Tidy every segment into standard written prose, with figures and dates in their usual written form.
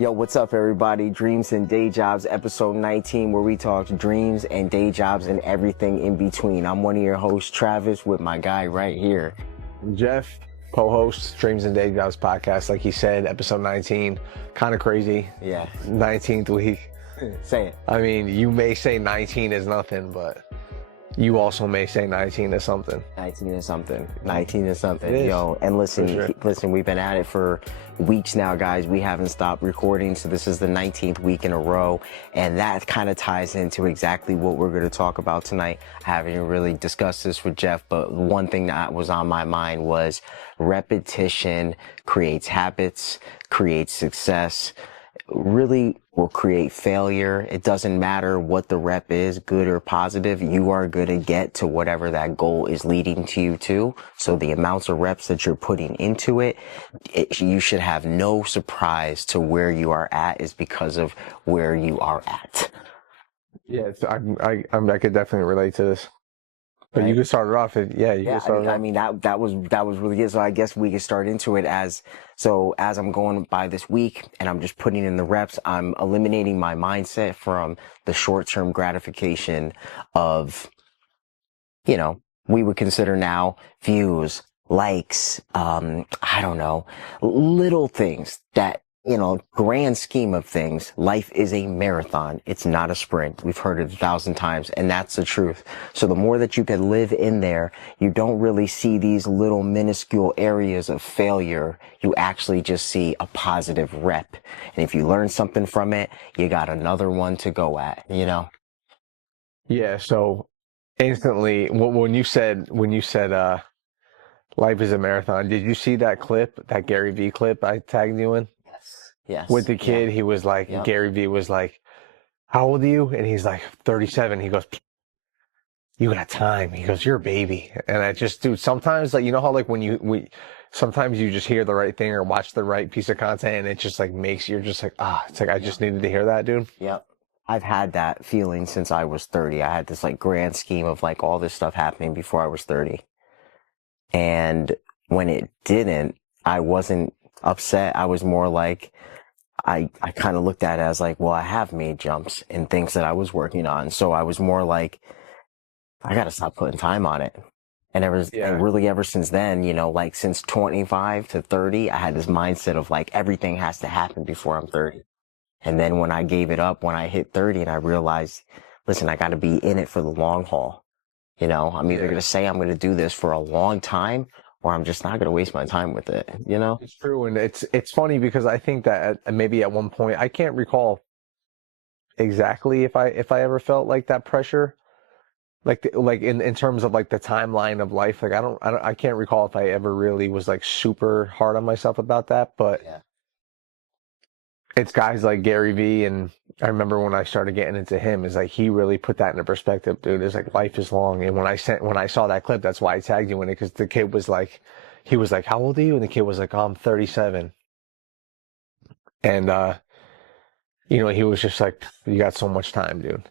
Yo, what's up, everybody? Dreams and Day Jobs, episode 19, where we talk dreams and day jobs and everything in between. I'm one of your hosts, Travis, with my guy right here. Jeff, co-host, Dreams and Day Jobs podcast. Like he said, episode 19, kind of crazy. Yeah. 19th week. Say it. I mean, you may say 19 is nothing, but you also may say 19 is something. 19 is something. 19 is something. It is. Yo, and listen, For sure. listen, we've been at it for weeks now, guys. We haven't stopped recording, so this is the 19th week in a row, and that kind of ties into exactly what we're going to talk about tonight. I haven't really discussed this with Jeff, but one thing that was on my mind was repetition creates habits, creates success, really will create failure. It doesn't matter what the rep is, good or positive, you are going to get to whatever that goal is leading to you to. So the amounts of reps that you're putting into it, you should have no surprise to where you are at is because of where you are at. Yeah, I could definitely relate to this. But Right. you can start it off. You can start it I off. mean that was really good. So I guess we can start into it as I'm going by this week and I'm just putting in the reps, I'm eliminating my mindset from the short-term gratification of, we would consider now views, likes, I don't know, little things that, grand scheme of things, life is a marathon. It's not a sprint. We've heard it 1,000 times, and that's the truth. So the more that you can live in there, you don't really see these little minuscule areas of failure. You actually just see a positive rep. And if you learn something from it, you got another one to go at, Yeah, so instantly, when you said life is a marathon, did you see that clip, that Gary Vee clip I tagged you in? Yes. With the kid, he was like, Yep. Gary Vee was like, how old are you? And he's like, 37. He goes, you got time. He goes, you're a baby. And I just, dude, sometimes, like, you know how, like, sometimes you just hear the right thing or watch the right piece of content and it just, like, you're just like, it's like, I just needed to hear that, dude. Yep. I've had that feeling since I was 30. I had this like grand scheme of like all this stuff happening before I was 30. And when it didn't, I wasn't upset. I was more like, I kind of looked at it as like, well, I have made jumps in things that I was working on. So I was more like, I got to stop putting time on it. And and really ever since then, like since 25 to 30, I had this mindset of like, everything has to happen before I'm 30. And then when I gave it up, when I hit 30 and I realized, listen, I got to be in it for the long haul. I'm either going to say I'm going to do this for a long time or I'm just not going to waste my time with it, It's true. And it's funny because I think that maybe at one point, I can't recall exactly if I ever felt like that pressure, like in terms of like the timeline of life. Like I can't recall if I ever really was like super hard on myself about that, but Yeah. it's guys like Gary Vee, and I remember when I started getting into him, is like he really put that into perspective, dude. It's like life is long, and when I saw that clip, that's why I tagged you in it, because the kid was like, he was like, "How old are you?" And the kid was like, "Oh, I'm 37," and he was just like, "You got so much time, dude."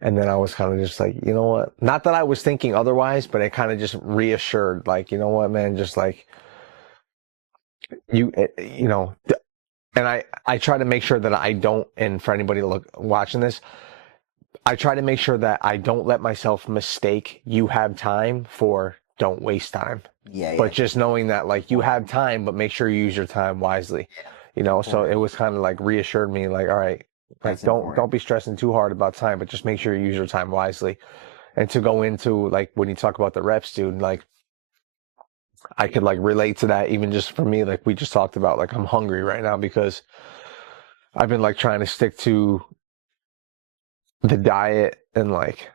And then I was kind of just like, you know what? Not that I was thinking otherwise, but it kind of just reassured, like, you know what, man, just like you know. And I try to make sure that I don't, and for anybody watching this, I try to make sure that I don't let myself mistake you have time for don't waste time. Yeah. But just knowing that like you have time, but make sure you use your time wisely. So it was kind of like reassured me like, all right, like don't be stressing too hard about time, but just make sure you use your time wisely. And to go into like when you talk about the reps, dude, like I could like relate to that even just for me, like we just talked about, like I'm hungry right now because I've been like trying to stick to the diet and like,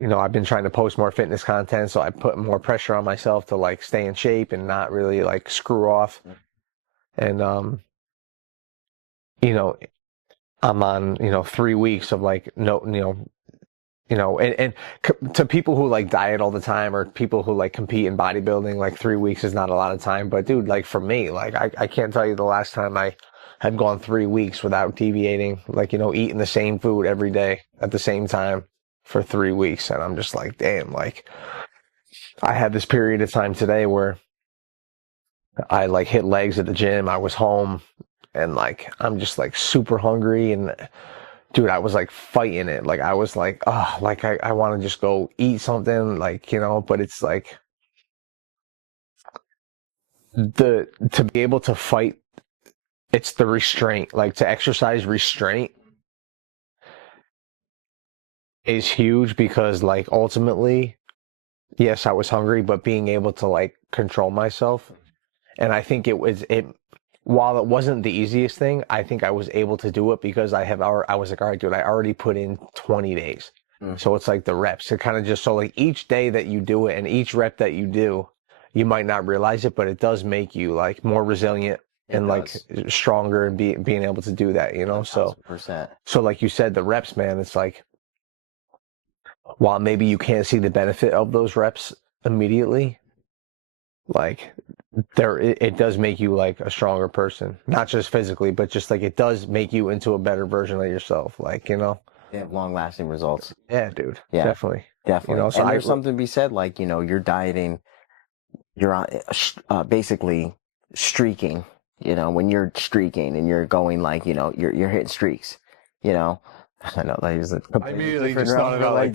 I've been trying to post more fitness content. So I put more pressure on myself to like stay in shape and not really like screw off. And, I'm on, 3 weeks of like, no, and to people who like diet all the time or people who like compete in bodybuilding, like 3 weeks is not a lot of time. But dude, like for me, like I can't tell you the last time I had gone 3 weeks without deviating, like, eating the same food every day at the same time for 3 weeks. And I'm just like, damn, like I had this period of time today where I like hit legs at the gym. I was home and like I'm just like super hungry, and dude, I was like fighting it. Like I was like, oh, like I want to just go eat something, like, but it's like to be able to fight, it's the restraint, like to exercise restraint is huge, because like ultimately, yes, I was hungry, but being able to like control myself. And I think while it wasn't the easiest thing, I think I was able to do it because I was like, all right, dude, I already put in 20 days. So it's like the reps. It kind of just, so like each day that you do it and each rep that you do, you might not realize it, but it does make you like more resilient and like stronger, and being able to do that, So, 1000%. so like you said, the reps, man, it's like, while maybe you can't see the benefit of those reps immediately, like it does make you like a stronger person, not just physically, but just like it does make you into a better version of yourself, like, They have long lasting results. Yeah, dude. Yeah, Definitely. definitely. So And there's something to be said, like, you're dieting, you're on basically streaking, when you're streaking and you're going like, you're hitting streaks, you know. I know that is a I completely immediately different just thought realm, about like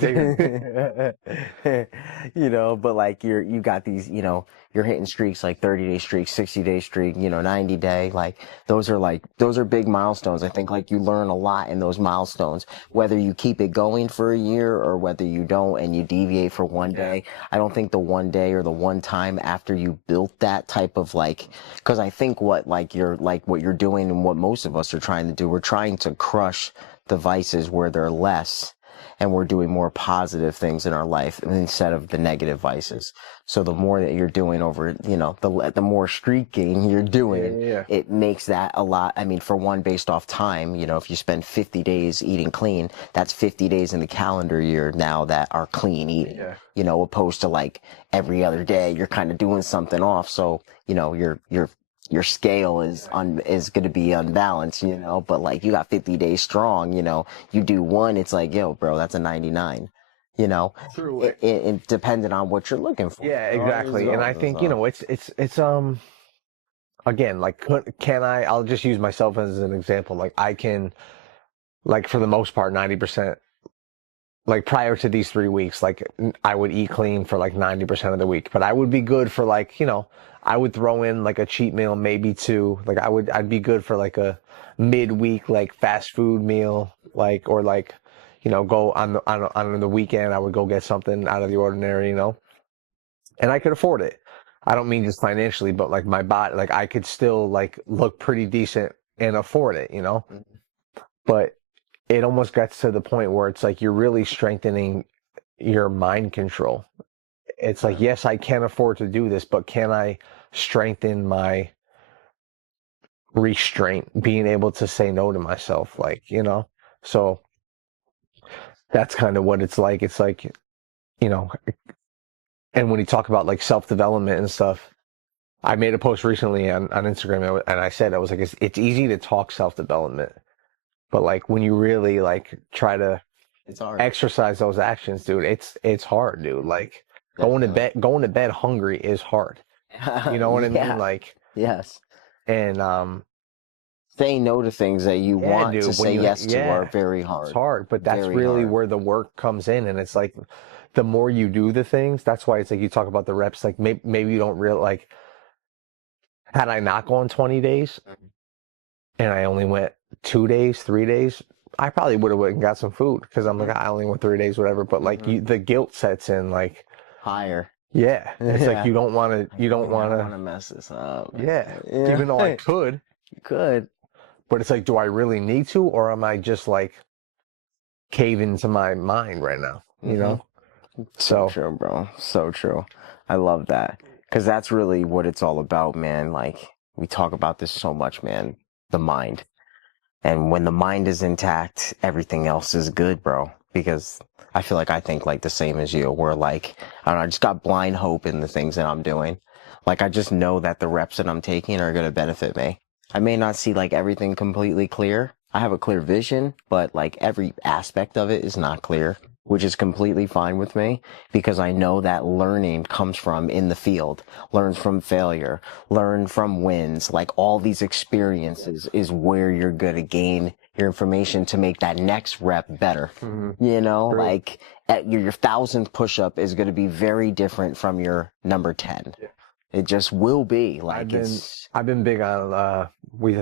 but like you got these, you're hitting streaks like 30-day streak, 60-day streak, 90-day, like those are big milestones. I think like you learn a lot in those milestones, whether you keep it going for a year or whether you don't and you deviate for one day. I don't think the one day or the one time after you built that type of like, because I think what you're doing and what most of us are trying to do, we're trying to crush the vices where they're less, and we're doing more positive things in our life instead of the negative vices. So the more that you're doing over, the more streaking you're doing, it makes that a lot. I mean, for one, based off time, if you spend 50 days eating clean, that's 50 days in the calendar year now that are clean eating, opposed to like every other day you're kind of doing something off. So, your scale is going to be unbalanced, but like you got 50 days strong, you do one, it's like, yo, bro, that's a 99, True. It depending on what you're looking for. Yeah, exactly. And I think, it's again, like, I'll just use myself as an example. Like I can, like for the most part, 90%, like prior to these 3 weeks, like I would eat clean for like 90% of the week, but I would be good for like, I would throw in like a cheat meal, maybe two. Like I'd be good for like a midweek, like fast food meal, like, or like, go on the weekend, I would go get something out of the ordinary, and I could afford it. I don't mean just financially, but like my body, like I could still like look pretty decent and afford it, but it almost gets to the point where it's like you're really strengthening your mind control. It's like, yes, I can afford to do this, but can I strengthen my restraint, being able to say no to myself, like, So that's kind of what it's like. It's like, you know, and when you talk about like self-development and stuff, I made a post recently on Instagram, and I said, I was like, it's easy to talk self-development, but like when you really like try to It's hard. exercise those actions, dude, it's hard, dude. Like going to bed hungry is hard. You know what I mean? Like, yes. And saying no to things that you want dude, to say yes to are very hard. It's hard, but that's Very really hard. where the work comes in. And it's like the more you do the things, that's why it's like you talk about the reps, like maybe you don't like, had I not gone 20 days and I only went 2 days, 3 days, I probably would have went and got some food, because I'm like, I only went 3 days, whatever. But like the guilt sets in, like higher. Yeah, it's like you don't want to. You don't want to mess this up. Yeah, even though I could. You could. But it's like, do I really need to, or am I just like caving to my mind right now? You know? So true, bro. So true. I love that, because that's really what it's all about, man. Like we talk about this so much, man. The mind. And when the mind is intact, everything else is good, bro. Because I feel like I think like the same as you. Where like, I don't know, I just got blind hope in the things that I'm doing. Like I just know that the reps that I'm taking are going to benefit me. I may not see like everything completely clear. I have a clear vision, but like every aspect of it is not clear. which is completely fine with me because I know that learning comes from in the field, learn from failure, learn from wins. Like all these experiences is where you're going to gain your information to make that next rep better. You know, True. like at your 1,000th push-up is going to be very different from your number 10. Yeah. It just will be. Like I've been big on I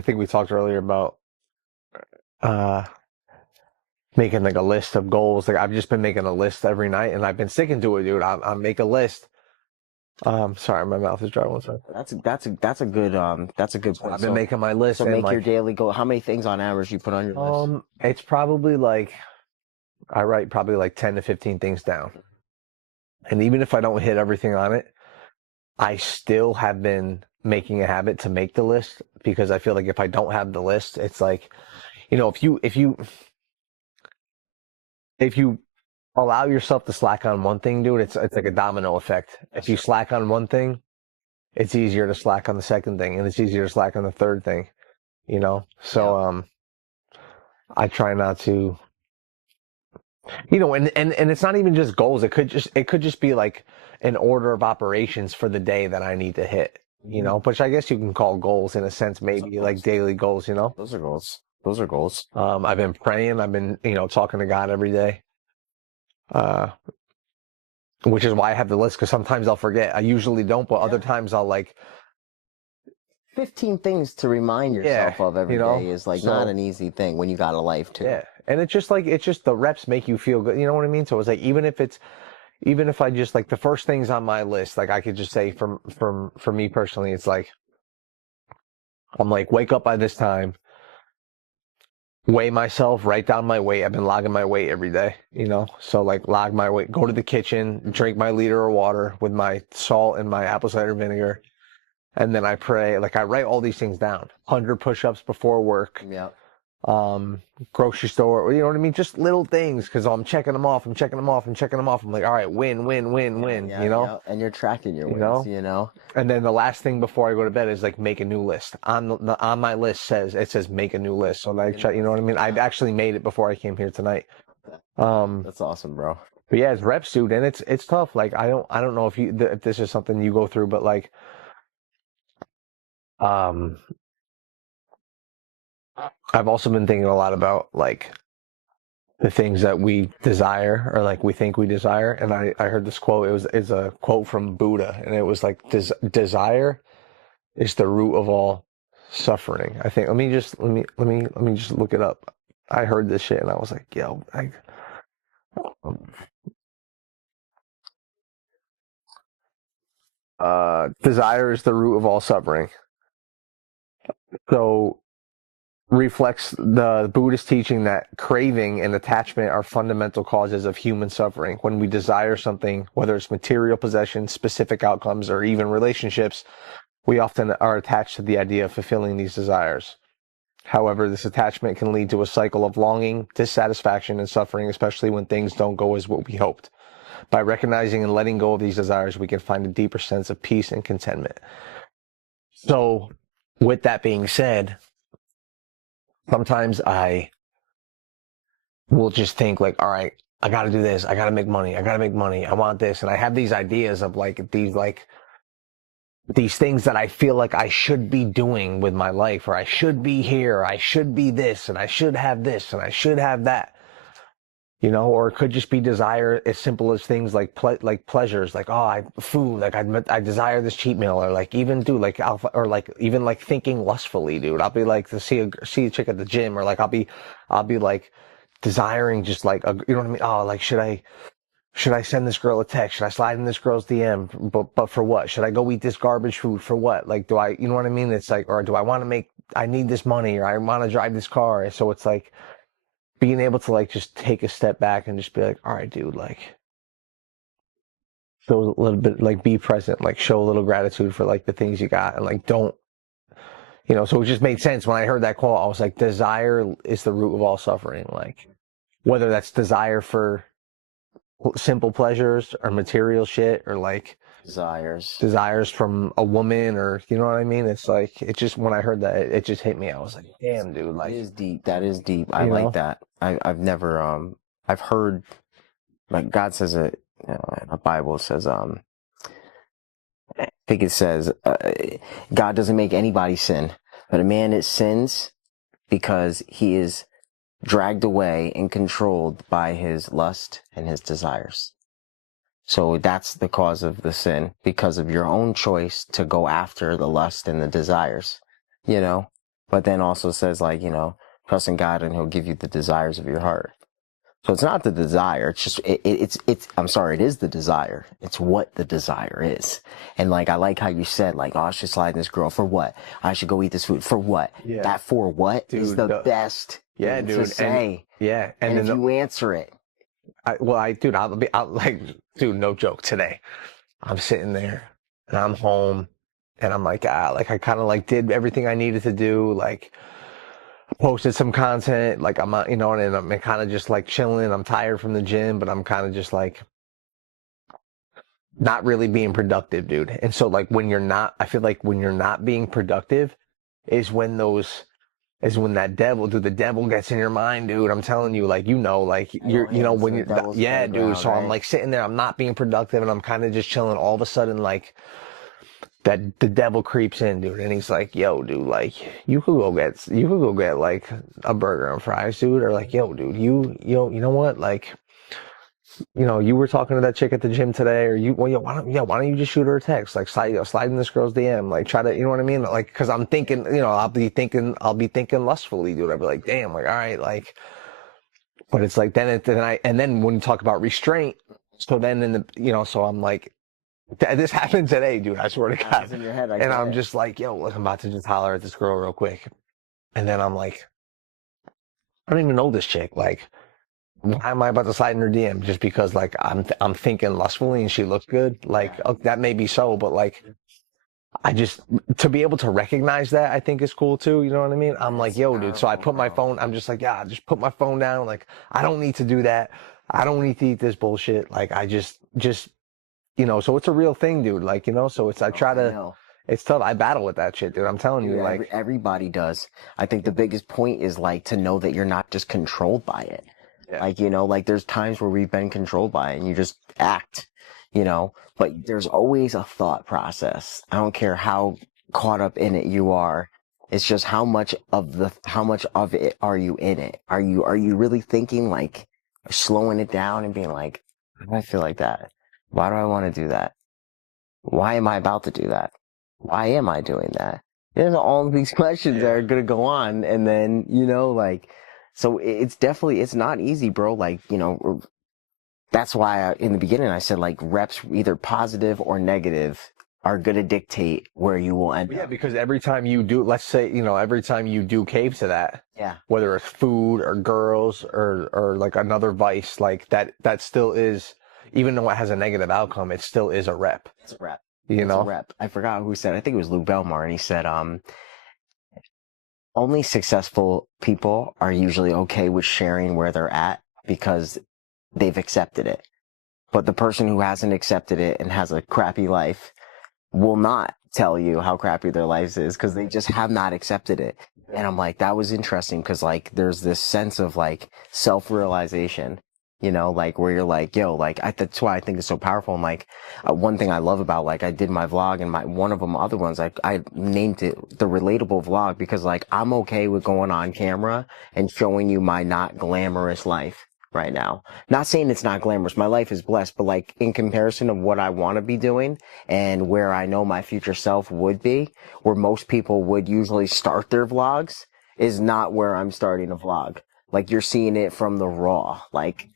think we talked earlier about making like a list of goals. Like I've just been making a list every night, and I've been sticking to it, dude. I make a list. Sorry, my mouth is dry. One second. That's a good point. I've been making my list. So and make like, your daily goal. How many things on average you put on your list? It's probably like I write probably like 10 to 15 things down, and even if I don't hit everything on it, I still have been making a habit to make the list because I feel like if I don't have the list, it's like, you know, if you allow yourself to slack on one thing, dude, it's like a domino effect. If you slack on one thing, it's easier to slack on the second thing, and it's easier to slack on the third thing, you know? So, I try not to, you know, and it's not even just goals. It could just be like an order of operations for the day that I need to hit, you know, which I guess you can call goals in a sense, maybe like daily goals, you know? Those are goals. Those are goals. I've been praying. I've been, you know, talking to God every day. Which is why I have the list, because sometimes I'll forget. I usually don't, but other times I'll like 15 things to remind yourself of every day is like not an easy thing when you got a life too. Yeah. And it's just the reps make you feel good. You know what I mean? So it's like, even if I just like the first things on my list, like I could just say for me personally, it's like, I'm like, wake up by this time, weigh myself, write down my weight. I've been logging my weight every day, you know? So like log my weight, go to the kitchen, drink my liter of water with my salt and my apple cider vinegar. And then I pray, like I write all these things down. 100 push-ups before work. Yeah. Grocery store, you know what I mean? Just little things, because I'm checking them off. I'm like, all right, win, Yeah, you know? yeah. And you're tracking your wins, you know? And then the last thing before I go to bed is like make a new list. On my list says make a new list. So like, you know what I mean? I've actually made it before I came here tonight. That's awesome, bro. But yeah, it's reps, dude, and it's tough. Like I don't know if this is something you go through, but like, I've also been thinking a lot about like the things that we desire or like we think we desire. And I heard this quote. It's a quote from Buddha, and it was like, desire is the root of all suffering. I think. Let me just look it up. I heard this shit and I was like, yo, desire is the root of all suffering. So reflects the Buddhist teaching that craving and attachment are fundamental causes of human suffering. When we desire something, whether it's material possessions, specific outcomes, or even relationships, we often are attached to the idea of fulfilling these desires. However, this attachment can lead to a cycle of longing, dissatisfaction, and suffering, especially when things don't go as what we hoped. By recognizing and letting go of these desires, we can find a deeper sense of peace and contentment. So, with that being said, sometimes I will just think like, all right, I got to do this. I got to make money. I want this. And I have these ideas of these things that I feel like I should be doing with my life, or I should be here, or I should be this, and I should have this, and I should have that, you know, or it could just be desire as simple as things like pleasures, like, food, like I desire this cheat meal, or like even do like alpha, or like even like thinking lustfully, dude. I'll be like to see a chick at the gym, or like I'll be like desiring just like you know what I mean? Oh, like should I send this girl a text? Should I slide in this girl's DM? But for what? Should I go eat this garbage food for what? Like, you know what I mean? It's like, or do I need this money, or I want to drive this car. So it's like being able to like just take a step back and just be like, all right, dude, like show a little bit, like be present, like show a little gratitude for like the things you got, and like don't, you know. So it just made sense when I heard that quote. I was like, desire is the root of all suffering. Like whether that's desire for simple pleasures or material shit, or like desires from a woman, or you know what I mean? It's like, it just, when I heard that, it just hit me. I was like, damn, dude, like that is deep. I like that. I've never I've heard like God says it, you know, in the Bible says, I think it says, God doesn't make anybody sin, but a man that sins because he is dragged away and controlled by his lust and his desires. So that's the cause of the sin, because of your own choice to go after the lust and the desires, you know? But then also says, like, you know, trust in God and he'll give you the desires of your heart. So it's not the desire. It's just, I'm sorry, it is the desire. It's what the desire is. And like, I like how you said, like, oh, I should slide this girl for what? I should go eat this food for what? Yeah. That for what Dude, is the best thing to say. And if you answer it. Dude, no joke. Today, I'm sitting there and I'm home and I'm like, like I kind of like did everything I needed to do. Like, posted some content, like I'm you know, and I'm kind of just like chilling. I'm tired from the gym, but I'm kind of just like not really being productive, dude. And so like when you're not, I feel like when you're not being productive is when that devil, dude, the devil gets in your mind, dude. I'm telling you, like, you know, like you're, you know, when you're, yeah, dude. So I'm like sitting there, I'm not being productive and I'm kind of just chilling. All of a sudden, like, that the devil creeps in, dude, and he's like, yo, dude, like you could go get like a burger and fries, dude, or like, yo, dude, you know what, like, you know, you were talking to that chick at the gym today, or why don't you just shoot her a text, like slide in this girl's DM, like try to, you know what I mean, like, because I'm thinking, you know, I'll be thinking lustfully, dude. I'll be like, damn, like, all right, like, but it's like and then when you talk about restraint, so then in the, you know, so I'm like, this happened today, dude. I swear to God. In your head, and I'm just like, yo, look, I'm about to just holler at this girl real quick. And then I'm like, I don't even know this chick. Like, why am I about to slide in her DM just because like I'm thinking lustfully and she looks good? Like, that may be so, but like, I just, to be able to recognize that, I think is cool too. You know what I mean? I'm like, yo, dude. So I put my phone, I'm just like, yeah, just put my phone down. Like, I don't need to do that. I don't need to eat this bullshit. Like, I just, you know, so it's a real thing, dude. Like, you know, so it's, it's tough. I battle with that shit, dude. I'm telling you, like. Everybody does. I think the biggest point is like to know that you're not just controlled by it. Yeah. Like, you know, like there's times where we've been controlled by it and you just act, you know, but there's always a thought process. I don't care how caught up in it you are. It's just how much of it are you in it? Are you really thinking, like, slowing it down and being like, I feel like that. Why do I want to do that? Why am I about to do that? Why am I doing that? There's all of these questions that are going to go on. And then, you know, like, so it's not easy, bro. Like, you know, that's why in the beginning I said, like, reps, either positive or negative, are going to dictate where you will end up. Yeah, because every time you do, let's say, you know, every time you do cave to that, whether it's food or girls or like another vice, like that still is, even though it has a negative outcome, it still is a rep. It's a rep. You know? A rep. I forgot who said, I think it was Luke Belmar, and he said, only successful people are usually okay with sharing where they're at because they've accepted it. But the person who hasn't accepted it and has a crappy life will not tell you how crappy their life is because they just have not accepted it. And I'm like, that was interesting because, like, there's this sense of, like, self-realization, you know, like, where you're like, yo, like, that's why I think it's so powerful. And, like, one thing I love about, like, I did my vlog and one of them other ones, I named it the relatable vlog because, like, I'm okay with going on camera and showing you my not glamorous life right now. Not saying it's not glamorous. My life is blessed, but, like, in comparison of what I want to be doing and where I know my future self would be, where most people would usually start their vlogs, is not where I'm starting a vlog. Like, you're seeing it from the raw, like,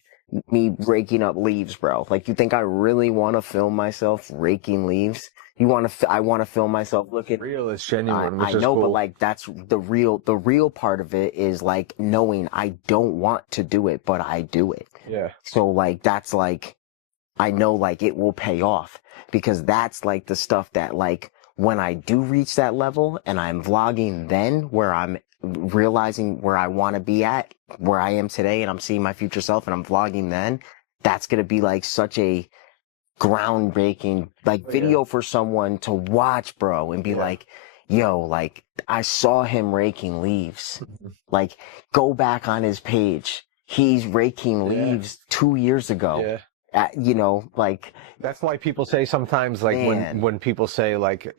me raking up leaves, bro. Like, you think I really want to film myself raking leaves? I want to film myself looking real. It's genuine. I know, cool. But like, that's the real part of it is like knowing I don't want to do it, but I do it. Yeah. So like, that's like, I know like it will pay off because that's like the stuff that like when I do reach that level and I'm vlogging then where I'm realizing where I want to be at, where I am today, and I'm seeing my future self and I'm vlogging then, that's going to be like such a groundbreaking like video for someone to watch, bro, and be like, yo, like I saw him raking leaves. Like, go back on his page he's raking leaves 2 years ago. Yeah. You know, like, That's why people say sometimes, like, man. when people say, like,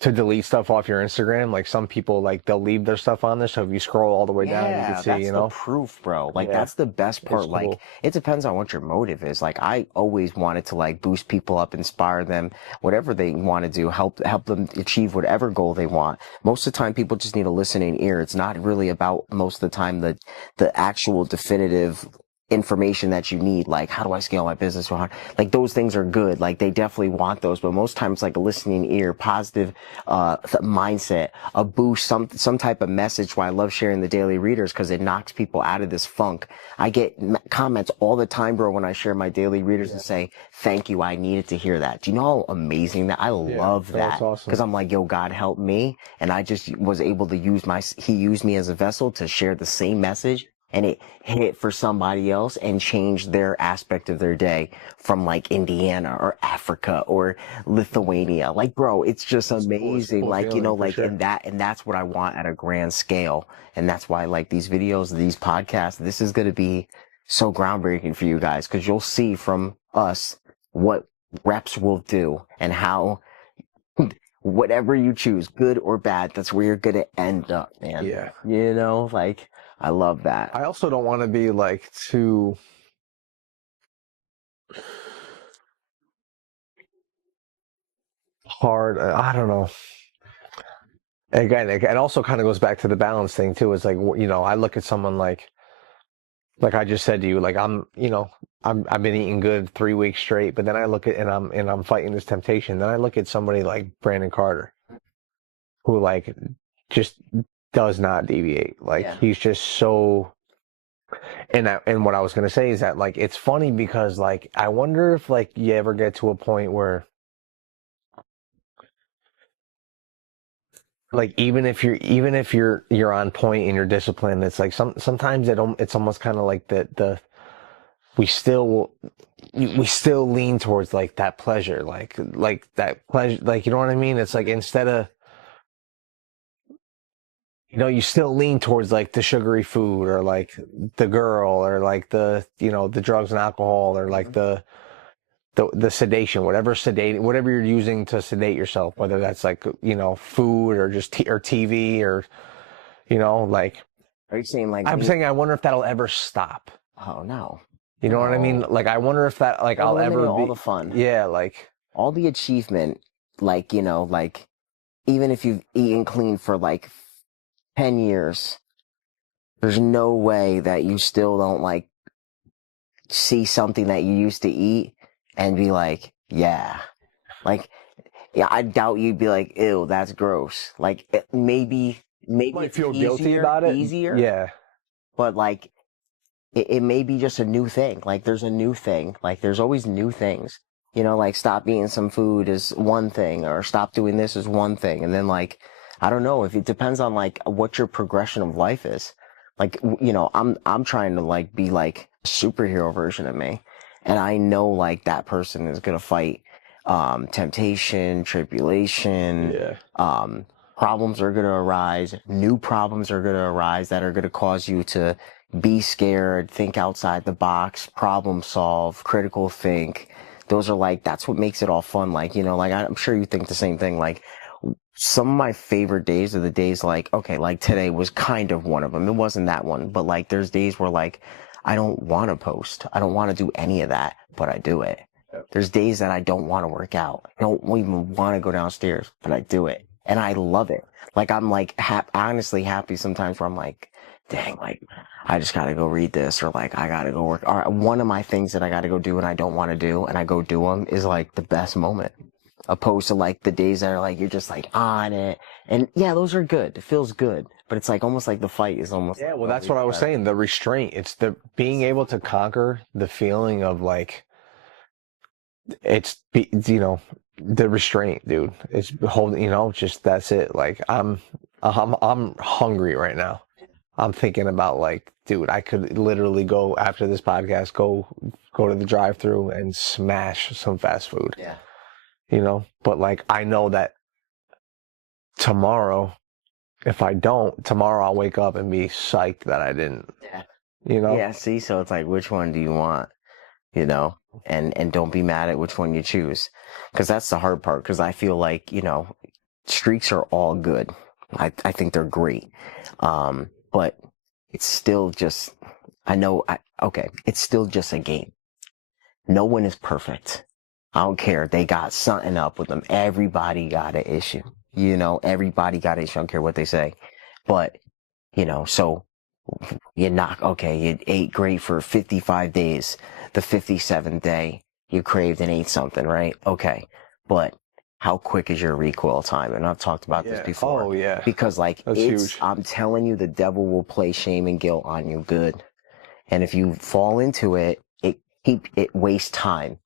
to delete stuff off your Instagram, like, some people, like, they'll leave their stuff on there, so if you scroll all the way down, you can Yeah, see, that's you the know? proof, bro. Like, Yeah, that's the best it's part. Like, cool. it depends on what your motive is. Like, I always wanted to like boost people up, inspire them, whatever they want to do, help them achieve whatever goal they want. Most of the time, people just need a listening ear. It's not really about most of the time the actual definitive information that you need, like how do I scale my business so hard, like those things are good, like they definitely want those, but most times like a listening ear, positive mindset, a boost, some type of message. Why I love sharing the daily readers, because it knocks people out of this funk. I get comments all the time, bro, when I share my daily readers and say thank you, I needed to hear that. Do you know how amazing that? I love that's that, awesome. because I'm like, yo, God help me, and I just was able to he used me as a vessel to share the same message, and it hit for somebody else and changed their aspect of their day from like Indiana or Africa or Lithuania. Like, bro, it's just amazing. Cool Like, you know, feeling, for like, sure. and that's what I want at a grand scale. And that's why, like, these videos, these podcasts, this is going to be so groundbreaking for you guys, because you'll see from us what reps will do and how whatever you choose, good or bad, that's where you're going to end up, man. Yeah. You know, like, I love that. I also don't want to be, like, too hard. I don't know. Again, it also kind of goes back to the balance thing too. It's like, you know, I look at someone like I just said to you, like, I've been eating good 3 weeks straight, but then I look at, and I'm fighting this temptation. Then I look at somebody like Brandon Carter, who, like, just does not deviate. Like, Yeah. he's just so. And what I was gonna say is that, like, it's funny because, like, I wonder if, like, you ever get to a point where, like, even if you're on point and you're disciplined, it's like sometimes it's almost kind of like we still we still lean towards, like, that pleasure, like that pleasure, like, you know what I mean? It's like, instead of, you know, you still lean towards, like, the sugary food, or like the girl, or like the, you know, the drugs and alcohol, or like the sedation, whatever you're using to sedate yourself, whether that's, like, you know, food, or just or TV, or, you know, like, Are you saying like I'm saying, I wonder if that'll ever stop. oh no. You know what I mean? No. Like, I wonder if that, like, You're I'll ever eliminating all be, the fun, yeah, like, all the achievement, like, you know, like even if you've eaten clean for like 10 years, there's no way that you still don't like see something that you used to eat and be like, yeah. Like, yeah, I doubt you'd be like, ew, that's gross. Like, maybe might it's feel guilty about it. easier, Yeah. but like, it may be just a new thing. Like, there's a new thing. Like, there's always new things. You know, like, stop eating some food is one thing, or stop doing this is one thing. And then, like, I don't know, if it depends on like what your progression of life is. Like, you know, I'm trying to like be like a superhero version of me. And I know like that person is gonna fight temptation, tribulation, Yeah. problems are gonna arise, new problems are gonna arise that are gonna cause you to be scared, think outside the box, problem solve, critical think. Those are like, that's what makes it all fun. Like, you know, like, I'm sure you think the same thing. Like, some of my favorite days are the days like, okay, like today was kind of one of them. It wasn't that one, but like, there's days where like, I don't want to post. I don't want to do any of that, but I do it. There's days that I don't want to work out. I don't even want to go downstairs, but I do it. And I love it. Like, I'm like, honestly happy sometimes where I'm like, dang, like, I just gotta go read this, or like, I gotta go work. Or one of my things that I gotta go do and I don't want to do, and I go do them, is like the best moment. Opposed to like the days that are like, you're just like on it. And yeah, those are good. It feels good. But it's like almost like the fight is almost. Yeah, like, well, that's what I was saying. The restraint. It's the being able to conquer the feeling of, like, you know, the restraint, dude. It's holding, you know, just, that's it. Like, I'm hungry right now. I'm thinking about, like, dude, I could literally go after this podcast, go to the drive-through and smash some fast food. Yeah. You know, but like, I know that tomorrow, if I don't, tomorrow I'll wake up and be psyched that I didn't. Yeah. you know? Yeah, see, so it's like, which one do you want? You know, and don't be mad at which one you choose, because that's the hard part. Because I feel like, you know, streaks are all good. I think they're great, but it's still just. Okay, it's still just a game. No one is perfect. I don't care. They got something up with them. Everybody got an issue. You know, everybody got an issue. I don't care what they say, but you know, so you ate great for 55 days. The 57th day, you craved and ate something, right? Okay. But how quick is your recoil time? And I've talked about this before. Oh, yeah. Because like, That's huge. I'm telling you, the devil will play shame and guilt on you good. And if you fall into it, it wastes time.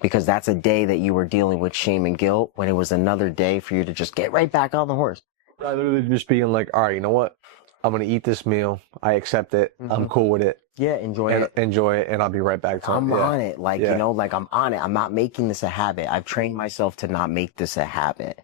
Because that's a day that you were dealing with shame and guilt when it was another day for you to just get right back on the horse. Rather than just being like, all right, you know what? I'm going to eat this meal. I accept it. I'm cool with it. Yeah, enjoy it. Enjoy it, and I'll be right back to it. I'm on it. Like, you know, like I'm on it. I'm not making this a habit. I've trained myself to not make this a habit.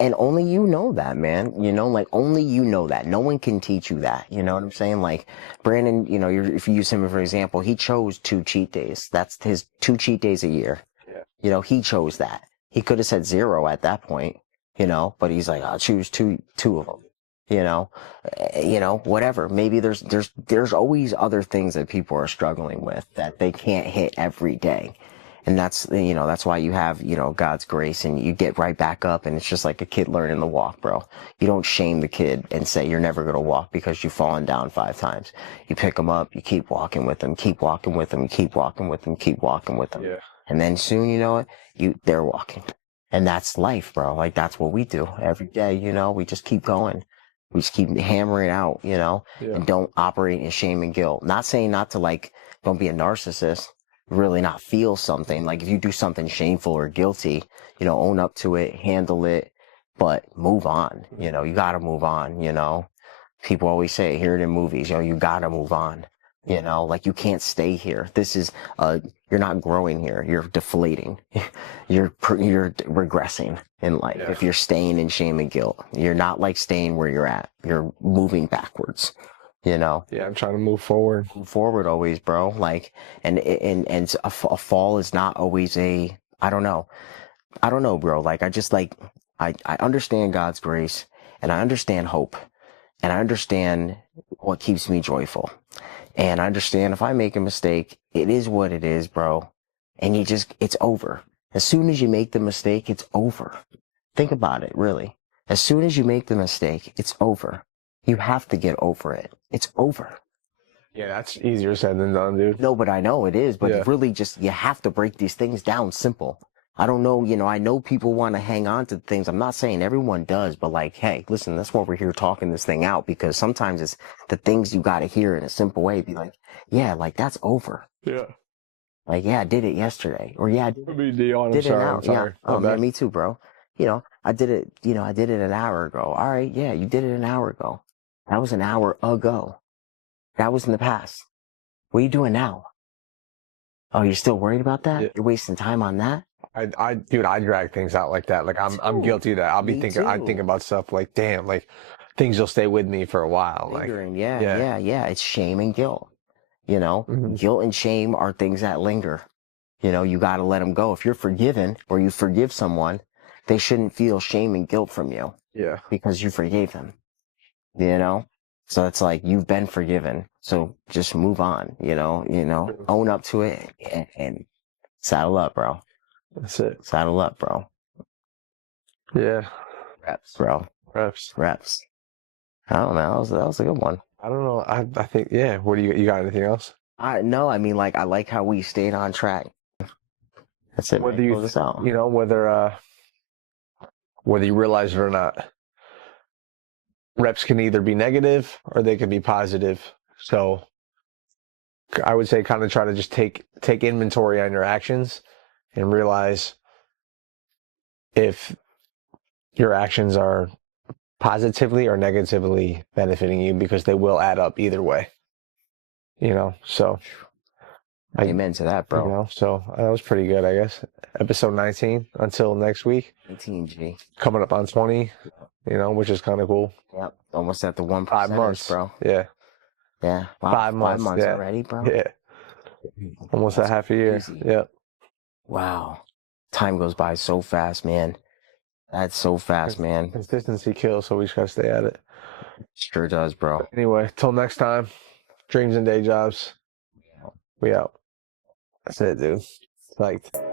And only you know that, man. You know, like only you know that. No one can teach you that. You know what I'm saying? Like Brandon, you know, if you use him for example, he chose 2 cheat days. That's his 2 cheat days a year. Yeah. You know, he chose that. He could have said 0 at that point, you know, but he's like, I'll choose two of them. You know, whatever. Maybe there's always other things that people are struggling with that they can't hit every day. And that's, you know, that's why you have, you know, God's grace and you get right back up and it's just like a kid learning to walk, bro. You don't shame the kid and say you're never going to walk because you've fallen down 5 times. You pick them up, you keep walking with them, keep walking with them, keep walking with them, keep walking with them. Yeah. And then soon, you know it, they're walking. And that's life, bro. Like that's what we do every day, you know, we just keep going. We just keep hammering out, you know, and don't operate in shame and guilt. Not saying not to like, don't be a narcissist, really not feel something. Like if you do something shameful or guilty, you know, own up to it, handle it, but move on. You know, you gotta move on, you know. People always say, hear it in movies, you know, you gotta move on. You know, like you can't stay here. This is, you're not growing here. You're deflating. You're regressing in life. Yeah. If you're staying in shame and guilt, you're not like staying where you're at. You're moving backwards, you know? Yeah. I'm trying to move forward. Move forward always, bro. Like, and a fall is not always I don't know, bro. Like, I understand God's grace and I understand hope and I understand what keeps me joyful. And I understand if I make a mistake, it is what it is, bro. And it's over. As soon as you make the mistake, it's over. Think about it, really. As soon as you make the mistake, it's over. You have to get over it. It's over. Yeah, that's easier said than done, dude. No, but I know it is, but really just, you have to break these things down simple. I don't know, you know, I know people want to hang on to things. I'm not saying everyone does, but like, hey, listen, that's why we're here talking this thing out, because sometimes it's the things you got to hear in a simple way. Be like, yeah, like that's over. Yeah. Like, yeah, I did it yesterday. Or yeah, I did it now. I'm sorry. Yeah. Oh, man, me too, bro. You know, I did it an hour ago. All right. Yeah, you did it an hour ago. That was an hour ago. That was in the past. What are you doing now? Oh, you're still worried about that? Yeah. You're wasting time on that? Dude, I drag things out like that. Like I'm guilty of that. I think about stuff like, damn, like things will stay with me for a while. Lingering, like, yeah. It's shame and guilt. You know, guilt and shame are things that linger. You know, you got to let them go. If you're forgiven or you forgive someone, they shouldn't feel shame and guilt from you. Yeah. Because you forgave them. You know? So it's like, you've been forgiven. So just move on, you know, own up to it and saddle up, bro. That's it. Saddle up, bro. Yeah. Reps, bro. Reps. I don't know. That was a good one. I don't know. I think, yeah. What do you got? Anything else? No, I mean, like, I like how we stayed on track. That's it. Whether you know, whether you realize it or not, reps can either be negative or they can be positive. So I would say kind of try to just take inventory on your actions and realize if your actions are positively or negatively benefiting you, because they will add up either way. You know, so amen to that, bro. You know, so that was pretty good, I guess. Episode 19. Until next week. 18G. Coming up on 20. You know, which is kind of cool. Yep, almost at the 1%, 5 months, bro. Yeah. Yeah. Wow. 5 months. 5 months Yeah. already, bro. Yeah. Almost a That's half a year. crazy. Yep. Wow. Time goes by so fast, man. That's so fast, man. Consistency kills, so we just gotta stay at it. Sure does, bro. Anyway, till next time, dreams and day jobs. We out. That's it, dude. Psyched.